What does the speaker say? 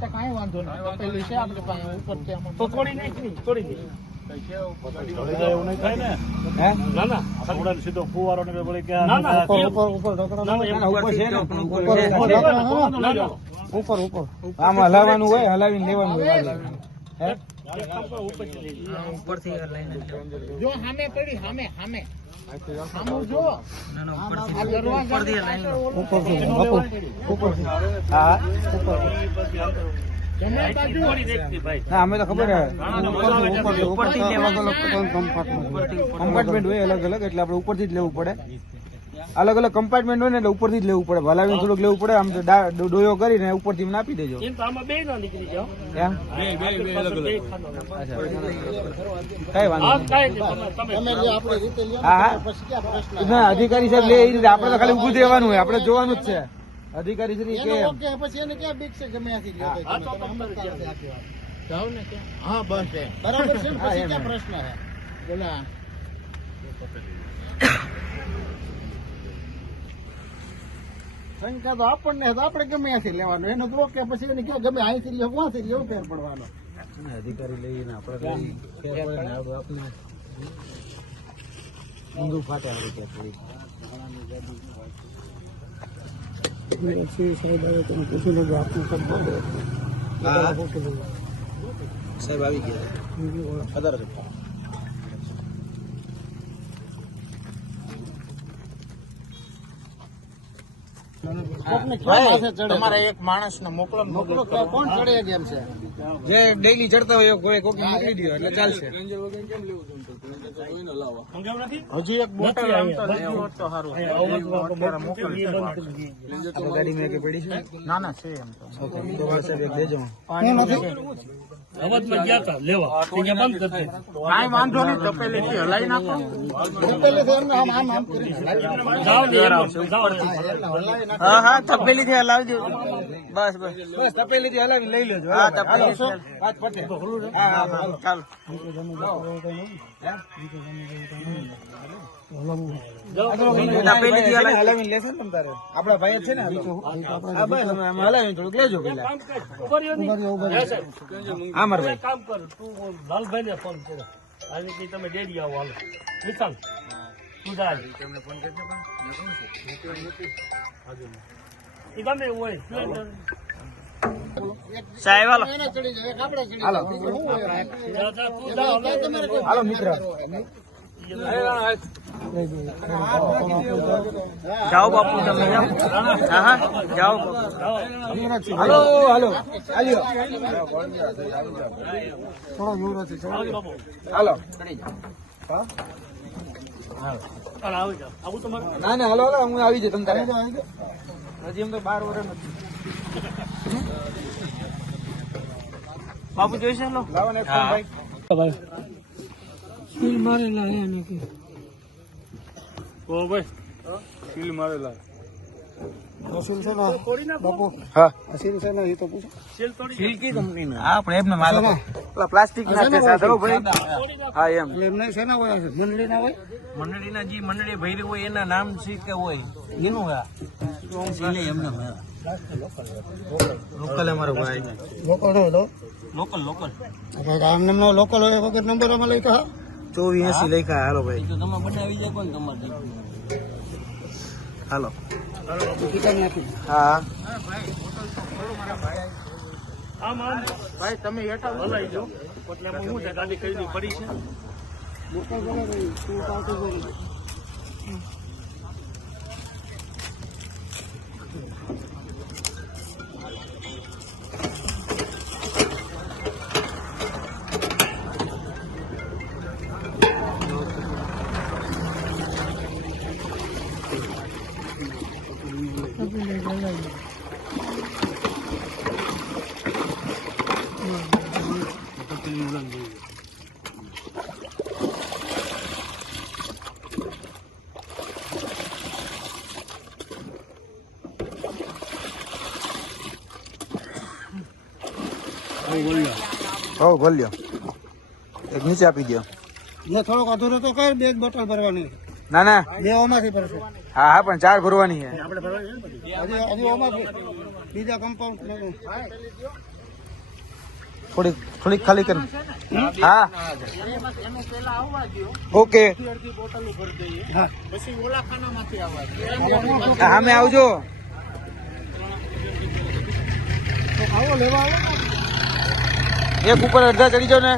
તો કાંઈ વાંધો નહીં. પેલી છે આપણે પાસે ઉપર છે તો તોડી નાખી તોડી દે. એવું નહીં થાય ને. હે ના ના થોડા સીધો ફુવારો ને બોલે કે ના ના ઉપર ઢોકળા ના, ના, ઉપર છે ને ઉપર ઉપર આમ હલાવવાનું હોય હલાવીને લેવાનું હોય હે ઉપરથી લઈને જો સામે પડી સામે સામે સામું જો ઉપરથી લઈને ઉપર હા જમણા બાજુ ના અમે તો ખબર હે કમ્પાર્ટમેન્ટ હોય અલગ અલગ એટલે આપણે ઉપરથી જ લેવું પડે. અલગ અલગ કમ્પાર્ટમેન્ટ હોય ને એટલે ઉપરથી જ લેવું પડે. હલાવીને થોડુંક લેવું પડે. આમ તો ડોયો કરીને ઉપરથી નાપી દેજો એમ તો આમાં બે ના નીકળી જાઓ. એમ બે કઈ વાંધો હા નહીં. કાંઈ નહીં. તમે તમે જે આપણે રીતે લ્યો હા હા પછી ક્યાં પ્રશ્ન ના અધિકારી સાહેબ લે એ રીતે આપણે તો ખાલી ઉભું રહેવાનું હોય. આપણે જોવાનું જ છે અધિકારી શ્રી કે એનો ઓકે પછી એને ક્યાં બીક છે ગમે ત્યાંથી લ્યો હા, તો તમે તમે સમજતા નથી આખી વાત. જાઓ ને ક્યાં? હા બસ એમ બરાબર છે ને? હા, પછી એમ, ક્યાં એમ. પ્રશ્ન છે બોલા સંખ્યા તો આપણને તો આપણે ગમે ત્યાંથી લેવાનું એનો તો ઓકે પછી એને ક્યાં ગમે અહીંથી લ્યો ક્યાંથી લ્યો ફેર પડવાનો અધિકારી લઈને આપણે આપણે ઊંધું ફાટે આપણે ક્યાં સાહેબ આવી ગયા. તમારે એક માણસ ને મોકલો કોણ ચડે કેમ છે જે ડેઈલી ચડતા હોય કોઈ કોક મોકલી દો એટલે ચાલશે. મંગાવ નથી હજી એક બોટલ આમ તો લઈ ગયો હોત તો સારું અત્યારે મોકલશે આપણે ગાડીમાં એક પડી છે. ના ના છે એમ તો ઓકે તો સાહેબ એક દેજો. અવધમાં ગયા હતા લેવા ત્યાં બંધ કરી દીધું. કાંઈ વાંધો નહીં તપેલીથી હલાવી નાખો તપેલીથી એમને આમ આમ આમ કરીને જાઓ ને એમ જાઓ ને. હલાવી નાખો હા હા તપેલીથી હલાવી દો બસ બસ બસ તપેલીથી હલાવી લઈ લેજો. હા તપેલી વાત પતે. હા હા હાલો. ચાલો તપેલીથી હલાવી હલાવીને લેશો ને તમ તારે આપડા ભાઈ જ છે ને આ તો. હા બસ તમે આમાં હલાવીને થોડુંક લેજો પેલા. કામ કર. ઉભા રહ્યો નહીં. હે સાહેબ. હા મારા એક કામ કર તું લાલભાઈ ને ફોન કરો આજે કઈ તમે ડેરી આવો હાલો વિશાલ તું જા આજે. એ ગમે એવું હોય સાહેબ હાલો એને ચડી જાય એક આપણે ચડી હાલો. જાય બીજું શું હોય? જા, જા, તું જા હવે. ક્યાં તમારે કોઈ હાલો મિત્ર. જાઓ બાપુ તમે જાઓ હા હા જાઓ બાપુ હાલો હાલો હાલ્યો. આવજો બાપુ. હાલો ચાલ આવી જાઓ આવું તમારે ના ના હાલો હાલો હું આવી જાય તમ તારે. હજી એમ તો 12 વર્ષ નથી. બાપુ જોઈશે લો લાવો ને એક ફોન ભાઈ. સીલ મારેલા હે ને કે ઓ ભાઈ સીલ મારેલા. અસીલ છે ને બાપુ હા અસીલ છે ને એ તો પૂછો સીલ તોડી સિલ્કી કંપનીના હા આપણે એમને માલ પેલા પ્લાસ્ટિક ના છે સાધો ભાઈ હા એમ એમને છે ને હોય મંડળી ના હોય મંડળીના જે મંડળી ભરી હોય એના નામ છે કે હોય એનું હા સિલે એમને લોકલ અમારો ભાઈ. લોકલ હોય તો લોકલ લોકલ આમ નામનો લોકલ હોય વગર નંબર આમાં લઈ કા 2480 લખ્યા. હાલો ભાઈ તો તમે બનાવી જાય કોણ તમારે હાલો. ટિકિટ નાખી હા આમ આમ ભાઈ તમે હેઠા હલાઈ જાઓ એટલે એમાં શું છે ગાડી ખરીદી પડી છે લોકલ બોલે ભાઈ તું પાવતી બોલ હો ભલ્યો એક નીચે આપી દો. ને થોડોક અધૂરો તો કર બે જ બોટલ ભરવાની ના ના બે ઓમાંથી ભરશે હા હા પણ 4 ભરવાની છે. હજી ઓમાંથી બીજા કમ્પાઉન્ડ થોડીક ખાલી કરી. હા ઓકે પછી ઓલા ખાનામાંથી આવવા દે. સામે આવજો. આવો લેવા આવો ને. એક ઉપર અડધા ચડી જાવ ને.